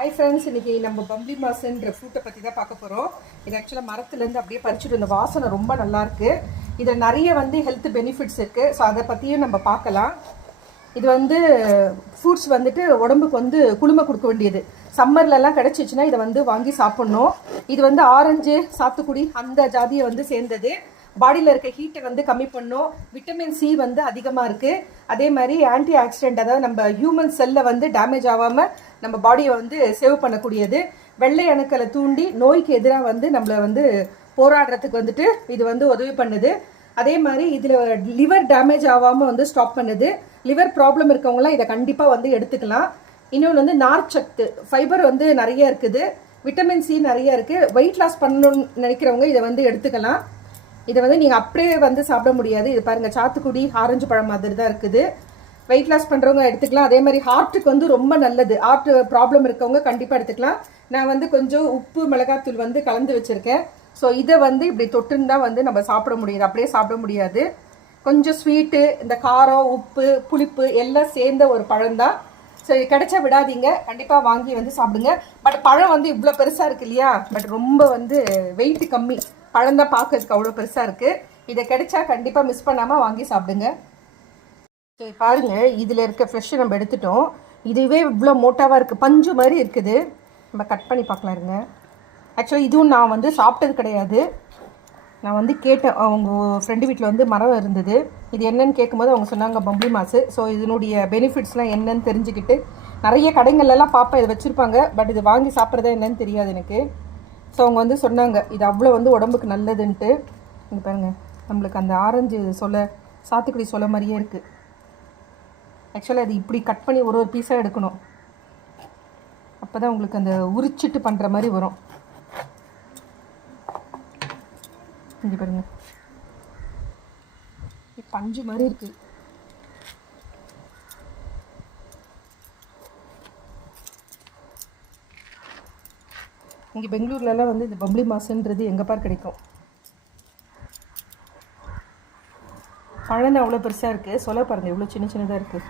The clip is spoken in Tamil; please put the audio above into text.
ஹாய் ஃப்ரெண்ட்ஸ், இன்றைக்கி நம்ம பம்ப்ளி மாஸ்ன்ற ஃப்ரூட்டை பற்றி தான் பார்க்க போகிறோம். இது ஆக்சுவலாக மரத்துலேருந்து அப்படியே பறிச்சுட்டு இந்த வாசனை ரொம்ப நல்லாயிருக்கு. இதில் நிறைய ஹெல்த் பெனிஃபிட்ஸ் இருக்குது. ஸோ அதை பற்றியும் நம்ம பார்க்கலாம். இது ஃப்ரூட்ஸ் உடம்புக்கு குளுமை கொடுக்க வேண்டியது. சம்மர்லலாம் கிடச்சிச்சின்னா இதை வாங்கி சாப்பிட்ணும். இது ஆரஞ்சு, சாத்துக்குடி அந்த ஜாதியை சேர்ந்தது. பாடியில் இருக்க ஹீட்டை கம்மி பண்ணும். விட்டமின் சி அதிகமாக இருக்குது. அதே மாதிரி ஆன்டி ஆக்சிடென்ட், அதாவது நம்ம ஹியூமன் செல்லை டேமேஜ் ஆகாமல் நம்ம பாடியை சேவ் பண்ணக்கூடியது. வெள்ளை அணுக்களை தூண்டி நோய்க்கு எதிராக நம்மளை போராடுறதுக்கு இது உதவி பண்ணுது. அதே மாதிரி இதில் லிவர் டேமேஜ் ஆகாமல் ஸ்டாப் பண்ணுது. லிவர் ப்ராப்ளம் இருக்கவங்களாம் இதை கண்டிப்பாக எடுத்துக்கலாம். இன்னொன்று நார்ச்சத்து, ஃபைபர் நிறைய இருக்குது. விட்டமின் சி நிறைய இருக்குது. வெயிட் லாஸ் பண்ணணும்னு நினைக்கிறவங்க இதை எடுத்துக்கலாம். இதை நீங்கள் அப்படியே சாப்பிட முடியாது. இது பாருங்கள், சாத்துக்குடி ஆரஞ்சு பழம் மாதிரி தான் இருக்குது. வெயிட் லாஸ் பண்ணுறவங்க எடுத்துக்கலாம். அதே மாதிரி ஹார்ட்டுக்கு ரொம்ப நல்லது. ஹார்ட் ப்ராப்ளம் இருக்கவங்க கண்டிப்பாக எடுத்துக்கலாம். நான் கொஞ்சம் உப்பு மிளகாத்தூள் கலந்து வச்சுருக்கேன். ஸோ இதை இப்படி தொட்டுன்னு தான் நம்ம சாப்பிட முடியாது, அப்படியே சாப்பிட முடியாது. கொஞ்சம் ஸ்வீட்டு, இந்த காரம், உப்பு, புளிப்பு எல்லாம் சேர்ந்த ஒரு பழம்தான். ஸோ இது கிடைச்சா விடாதீங்க, கண்டிப்பாக வாங்கி சாப்பிடுங்க. பட் பழம் இவ்வளோ பெருசாக இருக்கு இல்லையா, பட் ரொம்ப வெயிட் கம்மி. பழம்தான் பார்க்கறதுக்கு அவ்வளோ பெருசாக இருக்குது. இதை கிடைச்சா கண்டிப்பாக மிஸ் பண்ணாமல் வாங்கி சாப்பிடுங்க. ஸோ பாருங்கள், இதில் இருக்க ஃப்ரெஷ்ஷை நம்ம எடுத்துட்டோம். இதுவே இவ்வளோ மோட்டாவாக இருக்குது, பஞ்சு மாதிரி இருக்குது. நம்ம கட் பண்ணி பார்க்கலாம் இருங்க. ஆக்சுவலாக இதுவும் நான் சாப்பிட்டது கிடையாது. நான் கேட்டேன், அவங்க ஃப்ரெண்டு வீட்டில் மரம் இருந்தது. இது என்னன்னு கேட்கும்போது அவங்க சொன்னாங்க பம்ப்ளி மாஸு. ஸோ இதனுடைய பெனிஃபிட்ஸ்லாம் என்னன்னு தெரிஞ்சுக்கிட்டு நிறைய கடைகள்லாம் பார்ப்பேன், இதை வச்சுருப்பாங்க. பட் இது வாங்கி சாப்பிட்றதா என்னன்னு தெரியாது எனக்கு. ஸோ அவங்க சொன்னாங்க இது அவ்வளோ உடம்புக்கு நல்லதுன்ட்டு. இங்கே பாருங்கள், நம்மளுக்கு அந்த ஆரஞ்சு சாத்துக்குடி மாதிரியே இருக்குது. ஆக்சுவலாக அது இப்படி கட் பண்ணி ஒரு பீஸாக எடுக்கணும். அப்போ தான் உங்களுக்கு அந்த உரிச்சிட்டு பண்ணுற மாதிரி வரும். இங்கே பாருங்கள், பஞ்சு மாதிரி இருக்குது. இங்கே பெங்களூர்லலாம் இந்த பம்ப்ளி மாஸ்ன்றது எங்கே பார் கிடைக்கும். பழம் அவ்வளோ பெருசாக இருக்குது. பாருங்கள், எவ்வளோ சின்ன சின்னதாக இருக்குது.